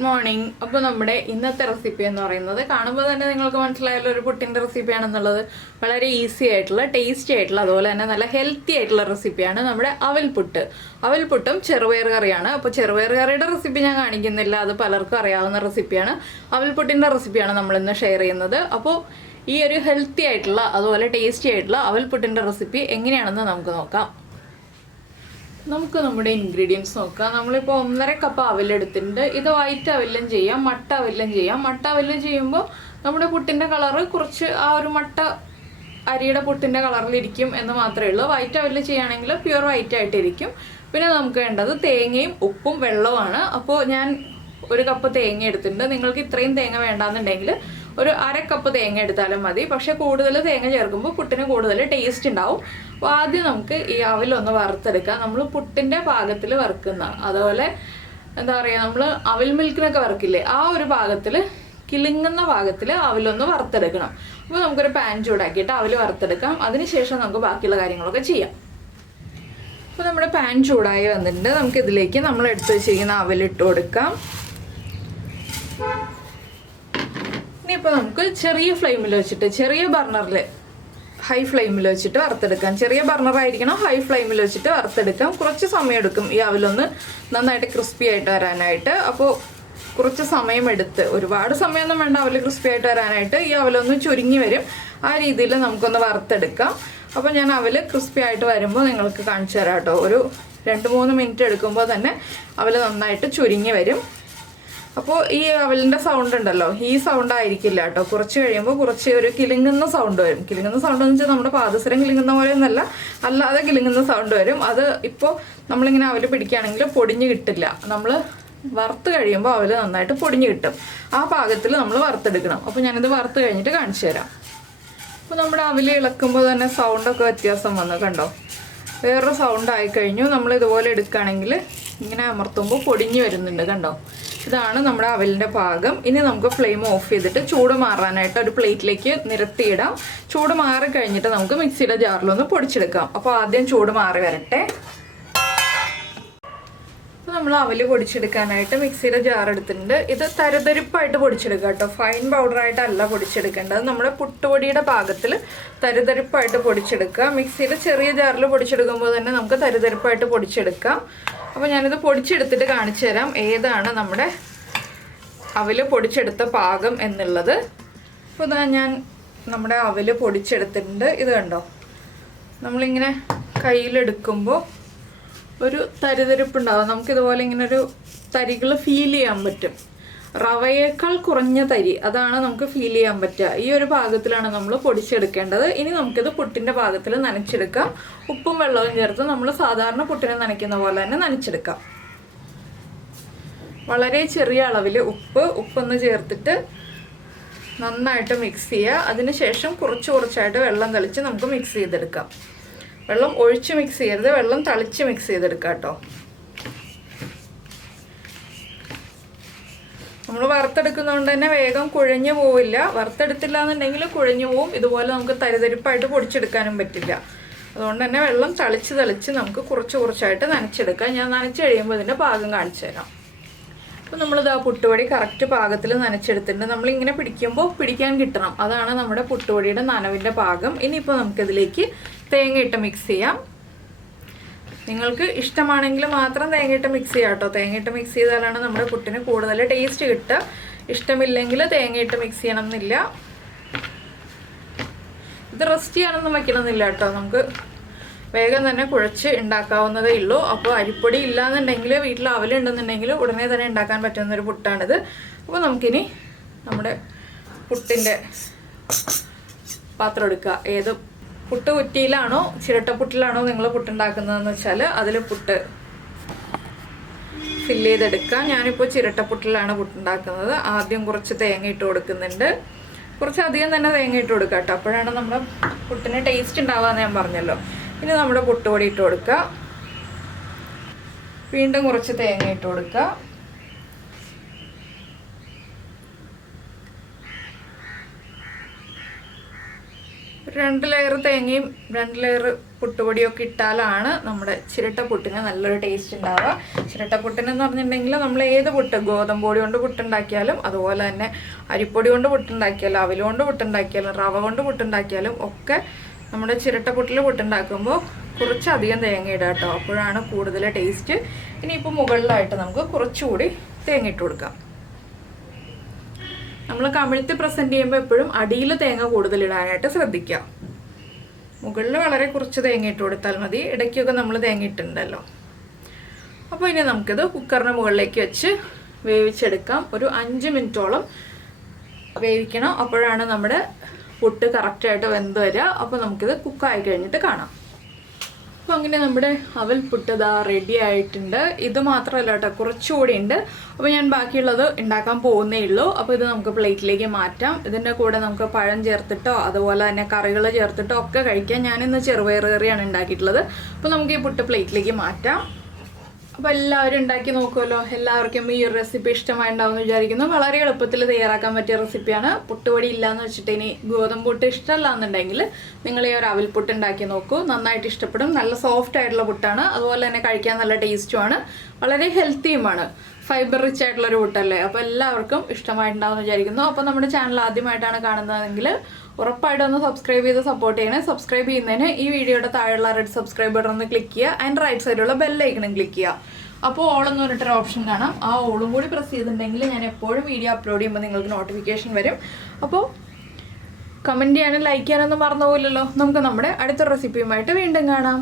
Good morning. അപ്പോൾ നമ്മുടെ ഇന്നത്തെ റെസിപ്പി എന്ന് പറയുന്നത് കാണുമ്പോൾ തന്നെ നിങ്ങൾക്ക് മനസ്സിലായാലും ഒരു പുട്ടിൻ്റെ റെസിപ്പിയാണെന്നുള്ളത്. വളരെ ഈസി ആയിട്ടുള്ള, ടേസ്റ്റി ആയിട്ടുള്ള, അതുപോലെ തന്നെ നല്ല ഹെൽത്തി ആയിട്ടുള്ള റെസിപ്പിയാണ് നമ്മുടെ അവൽ പുട്ട്. അവൽ പുട്ടും ചെറുപയർ കറിയാണ്. അപ്പോൾ ചെറുപയർ കറിയുടെ റെസിപ്പി ഞാൻ കാണിക്കുന്നില്ല, അത് പലർക്കും അറിയാവുന്ന റെസിപ്പിയാണ്. അവൽ പുട്ടിൻ്റെ റെസിപ്പിയാണ് നമ്മളിന്ന് ഷെയർ ചെയ്യുന്നത്. അപ്പോൾ ഈ ഒരു ഹെൽത്തി ആയിട്ടുള്ള അതുപോലെ ടേസ്റ്റി ആയിട്ടുള്ള അവൽ പുട്ടിൻ്റെ റെസിപ്പി എങ്ങനെയാണെന്ന് നമുക്ക് നോക്കാം. നമുക്ക് നമ്മുടെ ഇൻഗ്രീഡിയൻസ് നോക്കാം. നമ്മളിപ്പോൾ 1.5 കപ്പ് അവലെടുത്തിട്ടുണ്ട്. ഇത് വൈറ്റ് അവലും ചെയ്യാം, മട്ട അവലും ചെയ്യാം. മട്ട അവല് ചെയ്യുമ്പോൾ നമ്മുടെ പുട്ടിൻ്റെ കളറ് കുറച്ച് ആ ഒരു മട്ട അരിയുടെ പുട്ടിൻ്റെ കളറിലിരിക്കും എന്ന് മാത്രമേ ഉള്ളൂ. വൈറ്റ് അവല് ചെയ്യുകയാണെങ്കിൽ പ്യുവർ വൈറ്റ് ആയിട്ടിരിക്കും. പിന്നെ നമുക്ക് വേണ്ടത് തേങ്ങയും ഉപ്പും വെള്ളവുമാണ്. അപ്പോൾ ഞാൻ 1 കപ്പ് തേങ്ങ എടുത്തിട്ടുണ്ട്. നിങ്ങൾക്ക് ഇത്രയും തേങ്ങ വേണ്ടാന്നുണ്ടെങ്കിൽ ഒരു 1/2 കപ്പ് തേങ്ങ എടുത്താലും മതി. പക്ഷേ കൂടുതൽ തേങ്ങ ചേർക്കുമ്പോൾ പുട്ടിന് കൂടുതൽ ടേസ്റ്റ് ഉണ്ടാവും. അപ്പോൾ ആദ്യം നമുക്ക് ഈ അവലൊന്ന് വറുത്തെടുക്കാം. നമ്മൾ പുട്ടിൻ്റെ പാകത്തിൽ വറുക്കുന്ന, അതുപോലെ എന്താ പറയുക, നമ്മൾ അവൽ മിൽക്കിനൊക്കെ വറുക്കില്ലേ, ആ ഒരു പാകത്തിൽ, കിളുങ്ങുന്ന പാകത്തിൽ അവലൊന്ന് വറുത്തെടുക്കണം. അപ്പോൾ നമുക്കൊരു പാൻ ചൂടാക്കിയിട്ട് അവൽ വറുത്തെടുക്കാം. അതിനുശേഷം നമുക്ക് ബാക്കിയുള്ള കാര്യങ്ങളൊക്കെ ചെയ്യാം. അപ്പോൾ നമ്മുടെ പാൻ ചൂടായി വന്നിട്ടുണ്ട്. നമുക്കിതിലേക്ക് നമ്മൾ എടുത്ത് വെച്ചിരിക്കുന്ന അവലിട്ട് കൊടുക്കാം. ഇനിയിപ്പോൾ നമുക്ക് ചെറിയ ഫ്ലെയിമിൽ വെച്ചിട്ട്, ചെറിയ ബർണറിൽ, ഹൈ ഫ്ലെയിമിൽ വെച്ചിട്ട് വറുത്തെടുക്കാം. ചെറിയ ബർണറായിരിക്കണം, ഹൈ ഫ്ലെയിമിൽ വെച്ചിട്ട് വറുത്തെടുക്കാം. കുറച്ച് സമയം എടുക്കും ഈ അവലൊന്ന് നന്നായിട്ട് ക്രിസ്പി ആയിട്ട് വരാനായിട്ട്. അപ്പോൾ കുറച്ച് സമയം എടുത്ത്, ഒരുപാട് സമയമൊന്നും വേണ്ട അവൽ ക്രിസ്പി ആയിട്ട് വരാനായിട്ട്. ഈ അവലൊന്ന് ചുരുങ്ങി വരും, ആ രീതിയിൽ നമുക്കൊന്ന് വറുത്തെടുക്കാം. അപ്പോൾ ഞാൻ അവൽ ക്രിസ്പി ആയിട്ട് വരുമ്പോൾ നിങ്ങൾക്ക് കാണിച്ചു തരാം കേട്ടോ. ഒരു 2-3 മിനിറ്റ് എടുക്കുമ്പോൾ തന്നെ അവൽ നന്നായിട്ട് ചുരുങ്ങി വരും. അപ്പോൾ ഈ അവലിൻ്റെ സൗണ്ട് ഉണ്ടല്ലോ, ഈ സൗണ്ട് ആയിരിക്കില്ല കേട്ടോ. കുറച്ച് കഴിയുമ്പോൾ കുറച്ച് ഒരു കിലുങ്ങുന്ന സൗണ്ട് വരും. കിലുങ്ങുന്ന സൗണ്ട് എന്ന് വെച്ചാൽ നമ്മുടെ പാദസരം കിലുങ്ങുന്ന പോലെ ഒന്നല്ല, അല്ലാതെ കിലുങ്ങുന്ന സൗണ്ട് വരും. അത് ഇപ്പോൾ നമ്മളിങ്ങനെ അവൽ പിടിക്കുകയാണെങ്കിൽ പൊടിഞ്ഞ് കിട്ടില്ല. നമ്മൾ വറുത്ത് കഴിയുമ്പോൾ അവൽ നന്നായിട്ട് പൊടിഞ്ഞ് കിട്ടും. ആ പാകത്തിൽ നമ്മൾ വറുത്തെടുക്കണം. അപ്പോൾ ഞാനിത് വറുത്ത് കഴിഞ്ഞിട്ട് കാണിച്ചു തരാം. അപ്പോൾ നമ്മുടെ അവൽ ഇളക്കുമ്പോൾ തന്നെ സൗണ്ടൊക്കെ വ്യത്യാസം വന്നു കണ്ടോ. വേറൊരു സൗണ്ട് ആയിക്കഴിഞ്ഞു. നമ്മൾ ഇതുപോലെ എടുക്കുകയാണെങ്കിൽ ഇങ്ങനെ അമർത്തുമ്പോൾ പൊടിഞ്ഞ് വരുന്നുണ്ട് കണ്ടോ. ഇതാണ് നമ്മുടെ അവലിൻ്റെ പാകം. ഇനി നമുക്ക് ഫ്ലെയിം ഓഫ് ചെയ്തിട്ട് ചൂട് മാറാനായിട്ട് ഒരു പ്ലേറ്റിലേക്ക് നിരത്തിയിടാം. ചൂട് മാറി കഴിഞ്ഞിട്ട് നമുക്ക് മിക്സിയുടെ ജാറിലൊന്ന് പൊടിച്ചെടുക്കാം. അപ്പോൾ ആദ്യം ചൂട് മാറി വരട്ടെ. അപ്പോൾ നമ്മൾ അവല് പൊടിച്ചെടുക്കാനായിട്ട് മിക്സിയുടെ ജാർ എടുത്തിട്ടുണ്ട്. ഇത് തരിതരിപ്പായിട്ട് പൊടിച്ചെടുക്കുക കേട്ടോ, ഫൈൻ പൗഡറായിട്ടല്ല പൊടിച്ചെടുക്കേണ്ടത്. നമ്മുടെ പുട്ടുപൊടിയുടെ പാകത്തിൽ തരിതരിപ്പായിട്ട് പൊടിച്ചെടുക്കുക. മിക്സിയുടെ ചെറിയ ജാറിൽ പൊടിച്ചെടുക്കുമ്പോൾ തന്നെ നമുക്ക് തരിതരിപ്പായിട്ട് പൊടിച്ചെടുക്കാം. അപ്പോൾ ഞാനിത് പൊടിച്ചെടുത്തിട്ട് കാണിച്ചു തരാം ഏതാണ് നമ്മുടെ അവല് പൊടിച്ചെടുത്ത പാകം എന്നുള്ളത്. അപ്പോൾ ഇതാ ഞാൻ നമ്മുടെ അവല് പൊടിച്ചെടുത്തിട്ടുണ്ട്. ഇത് കണ്ടോ, നമ്മളിങ്ങനെ കയ്യിലെടുക്കുമ്പോൾ ഒരു തരിതരിപ്പുണ്ടാവും. നമുക്കിതുപോലെ ഇങ്ങനെ ഒരു തരികൾ ഫീൽ ചെയ്യാൻ പറ്റും. റവയേക്കാൾ കുറഞ്ഞ തരി, അതാണ് നമുക്ക് ഫീൽ ചെയ്യാൻ പറ്റുക. ഈ ഒരു പാകത്തിലാണ് നമ്മൾ പൊടിച്ചെടുക്കേണ്ടത്. ഇനി നമുക്കിത് പുട്ടിൻ്റെ പാകത്തിൽ നനച്ചെടുക്കാം. ഉപ്പും വെള്ളവും ചേർത്ത് നമ്മൾ സാധാരണ പുട്ടിനെ നനയ്ക്കുന്ന പോലെ തന്നെ നനച്ചെടുക്കാം. വളരെ ചെറിയ അളവിൽ ഉപ്പൊന്ന് ചേർത്തിട്ട് നന്നായിട്ട് മിക്സ് ചെയ്യുക. അതിനുശേഷം കുറച്ചായിട്ട് വെള്ളം തളിച്ച് നമുക്ക് മിക്സ് ചെയ്തെടുക്കാം. വെള്ളം ഒഴിച്ച് മിക്സ് ചെയ്യരുത്, വെള്ളം തളിച്ച് മിക്സ് ചെയ്തെടുക്കാം കേട്ടോ. നമ്മൾ വറുത്തെടുക്കുന്നതുകൊണ്ട് തന്നെ വേഗം കുഴഞ്ഞു പോവില്ല. വറുത്തെടുത്തില്ല എന്നുണ്ടെങ്കിൽ കുഴഞ്ഞു പോവും. ഇതുപോലെ നമുക്ക് തരിതരിപ്പായിട്ട് പൊടിച്ചെടുക്കാനും പറ്റില്ല. അതുകൊണ്ട് തന്നെ വെള്ളം തളിച്ച് നമുക്ക് കുറച്ചായിട്ട് നനച്ചെടുക്കാം. ഞാൻ നനച്ച് കഴിയുമ്പോൾ ഇതിൻ്റെ പാകം കാണിച്ചു തരാം. അപ്പോൾ നമ്മളിത് ആ പുട്ടുപൊടി കറക്റ്റ് പാകത്തിൽ നനച്ചെടുത്തിട്ടുണ്ട്. നമ്മളിങ്ങനെ പിടിക്കുമ്പോൾ പിടിക്കാൻ കിട്ടണം, അതാണ് നമ്മുടെ പുട്ടുപൊടിയുടെ നനവിൻ്റെ പാകം. ഇനിയിപ്പോൾ നമുക്കിതിലേക്ക് തേങ്ങയിട്ട് മിക്സ് ചെയ്യാം. നിങ്ങൾക്ക് ഇഷ്ടമാണെങ്കിൽ മാത്രം തേങ്ങയിട്ട് മിക്സ് ചെയ്യാം കേട്ടോ. തേങ്ങയിട്ട് മിക്സ് ചെയ്താലാണ് നമ്മുടെ പുട്ടിന് കൂടുതൽ ടേസ്റ്റ് കിട്ടുക. ഇഷ്ടമില്ലെങ്കിൽ തേങ്ങയിട്ട് മിക്സ് ചെയ്യണമെന്നില്ല. ഇത് റെസ്റ്റ് ചെയ്യാനൊന്നും വയ്ക്കണമെന്നില്ല കേട്ടോ. നമുക്ക് വേഗം തന്നെ കുഴച്ച് ഉണ്ടാക്കാവുന്നതേ ഉള്ളൂ. അപ്പോൾ അരിപ്പൊടി ഇല്ലാന്നുണ്ടെങ്കിൽ, വീട്ടിൽ അവലുണ്ടെന്നുണ്ടെങ്കിൽ ഉടനെ തന്നെ ഉണ്ടാക്കാൻ പറ്റുന്നൊരു പുട്ടാണിത്. അപ്പോൾ നമുക്കിനി നമ്മുടെ പുട്ടിൻ്റെ പാത്രം എടുക്കുക. ഏത് പുട്ട് കുറ്റിയിലാണോ ചിരട്ടപ്പുട്ടിലാണോ നിങ്ങൾ പുട്ടുണ്ടാക്കുന്നതെന്ന് വെച്ചാൽ അതിൽ പുട്ട് ഫില്ല് ചെയ്തെടുക്കാം. ഞാനിപ്പോൾ ചിരട്ടപ്പുട്ടിലാണ് പുട്ടുണ്ടാക്കുന്നത്. ആദ്യം കുറച്ച് തേങ്ങ ഇട്ട് കൊടുക്കുന്നുണ്ട്. കുറച്ചധികം തന്നെ തേങ്ങ ഇട്ട് കൊടുക്കുക കേട്ടോ, അപ്പോഴാണ് നമ്മുടെ പുട്ടിന് ടേസ്റ്റ് ഉണ്ടാവുകയെന്ന് ഞാൻ പറഞ്ഞല്ലോ. ഇനി നമ്മുടെ പുട്ടുപൊടി ഇട്ട് കൊടുക്കുക. വീണ്ടും കുറച്ച് തേങ്ങ ഇട്ട് കൊടുക്കുക. 2 ലെയർ തേങ്ങയും 2 ലെയർ പുട്ടുപൊടിയൊക്കെ ഇട്ടാലാണ് നമ്മുടെ ചിരട്ടപ്പുട്ടിന് നല്ലൊരു ടേസ്റ്റ് ഉണ്ടാവുക. ചിരട്ടപ്പുട്ടിനെന്ന് പറഞ്ഞിട്ടുണ്ടെങ്കിൽ നമ്മൾ ഏത് പുട്ട്, ഗോതമ്പ് പൊടി കൊണ്ട് പുട്ടുണ്ടാക്കിയാലും അതുപോലെ തന്നെ അരിപ്പൊടി കൊണ്ട് പുട്ടുണ്ടാക്കിയാലും അവിൽ കൊണ്ട് പുട്ടുണ്ടാക്കിയാലും റവ കൊണ്ട് പുട്ടുണ്ടാക്കിയാലും ഒക്കെ നമ്മുടെ ചിരട്ടപ്പുട്ടിൽ പുട്ടുണ്ടാക്കുമ്പോൾ കുറച്ചധികം തേങ്ങ ഇടുക കേട്ടോ, അപ്പോഴാണ് കൂടുതൽ ടേസ്റ്റ്. ഇനിയിപ്പോൾ മുകളിലായിട്ട് നമുക്ക് കുറച്ചുകൂടി തേങ്ങ ഇട്ട് കൊടുക്കാം. നമ്മൾ കമിഴ്ത്തി പ്രസൻറ്റ് ചെയ്യുമ്പോൾ എപ്പോഴും അടിയിൽ തേങ്ങ കൂടുതൽ ഇടാനായിട്ട് ശ്രദ്ധിക്കുക. മുകളിൽ വളരെ കുറച്ച് തേങ്ങ ഇട്ട് കൊടുത്താൽ മതി, ഇടയ്ക്കൊക്കെ നമ്മൾ തേങ്ങ ഇട്ടിട്ടുണ്ടല്ലോ. അപ്പോൾ ഇനി നമുക്കിത് കുക്കറിന് മുകളിലേക്ക് വെച്ച് വേവിച്ചെടുക്കാം. ഒരു 5 മിനിറ്റോളം വേവിക്കണം, അപ്പോഴാണ് നമ്മുടെ പുട്ട് കറക്റ്റായിട്ട് വെന്ത് വരിക. അപ്പോൾ നമുക്കിത് കുക്കായി കഴിഞ്ഞിട്ട് കാണാം. അപ്പോൾ അങ്ങനെ നമ്മുടെ അവൽ പുട്ട് ഇതാ റെഡി ആയിട്ടുണ്ട്. ഇത് മാത്രമല്ല കേട്ടോ, കുറച്ചുകൂടി ഉണ്ട്. അപ്പോൾ ഞാൻ ബാക്കിയുള്ളത് ഉണ്ടാക്കാൻ പോകുന്നേ ഉള്ളൂ. അപ്പോൾ ഇത് നമുക്ക് പ്ലേറ്റിലേക്ക് മാറ്റാം. ഇതിൻ്റെ കൂടെ നമുക്ക് പഴം ചേർത്തിട്ടോ അതുപോലെ തന്നെ കറികൾ ചേർത്തിട്ടോ ഒക്കെ കഴിക്കാം. ഞാനിന്ന് ചെറുപയർ കറിയാണ് ഉണ്ടാക്കിയിട്ടുള്ളത്. അപ്പോൾ നമുക്ക് ഈ പുട്ട് പ്ലേറ്റിലേക്ക് മാറ്റാം. അപ്പോൾ എല്ലാവരും ഉണ്ടാക്കി നോക്കുമല്ലോ. എല്ലാവർക്കും ഈ ഒരു റെസിപ്പി ഇഷ്ടമായിട്ടുണ്ടാവുമെന്ന് വിചാരിക്കുന്നു. വളരെ എളുപ്പത്തിൽ തയ്യാറാക്കാൻ പറ്റിയ റെസിപ്പിയാണ്. പുട്ടുപൊടി ഇല്ലയെന്ന് വെച്ചിട്ട് ഇനി ഗോതമ്പ് പുട്ട് ഇഷ്ടമല്ല എന്നുണ്ടെങ്കിൽ നിങ്ങൾ ഈ ഒരു അവൽ പുട്ട് ഉണ്ടാക്കി നോക്കൂ, നന്നായിട്ട് ഇഷ്ടപ്പെടും. നല്ല സോഫ്റ്റ് ആയിട്ടുള്ള പുട്ടാണ്, അതുപോലെ തന്നെ കഴിക്കാൻ നല്ല ടേസ്റ്റുമാണ്, വളരെ ഹെൽത്തിയുമാണ്. ഫൈബർ റിച്ച് ആയിട്ടുള്ളൊരു പുട്ടല്ലേ. അപ്പോൾ എല്ലാവർക്കും ഇഷ്ടമായിട്ടുണ്ടാവുമെന്ന് വിചാരിക്കുന്നു. അപ്പോൾ നമ്മുടെ ചാനൽ ആദ്യമായിട്ടാണ് കാണുന്നതെങ്കിൽ ഉറപ്പായിട്ടും ഒന്ന് സബ്സ്ക്രൈബ് ചെയ്ത് സപ്പോർട്ട് ചെയ്യണേ. സബ്സ്ക്രൈബ് ചെയ്യുന്നതിന് ഈ വീഡിയോയുടെ താഴെയുള്ള റെഡ് സബ്സ്ക്രൈബ് ബട്ടൺ ഒന്ന് ക്ലിക്ക് ചെയ്യുക. അതിൻ്റെ റൈറ്റ് സൈഡിലുള്ള ബെല്ലൈക്കണും ക്ലിക്ക് ചെയ്യുക. അപ്പോൾ ഓളെന്ന് പറഞ്ഞിട്ടൊരു ഓപ്ഷൻ കാണാം. ആ ഓളും കൂടി പ്രസ് ചെയ്തിട്ടുണ്ടെങ്കിൽ ഞാൻ എപ്പോഴും വീഡിയോ അപ്ലോഡ് ചെയ്യുമ്പോൾ നിങ്ങൾക്ക് നോട്ടിഫിക്കേഷൻ വരും. അപ്പോൾ കമൻറ്റ് ചെയ്യാനും ലൈക്ക് ചെയ്യാനൊന്നും മറന്നു പോയില്ലല്ലോ. നമുക്ക് നമ്മുടെ അടുത്ത റെസിപ്പിയുമായിട്ട് വീണ്ടും കാണാം.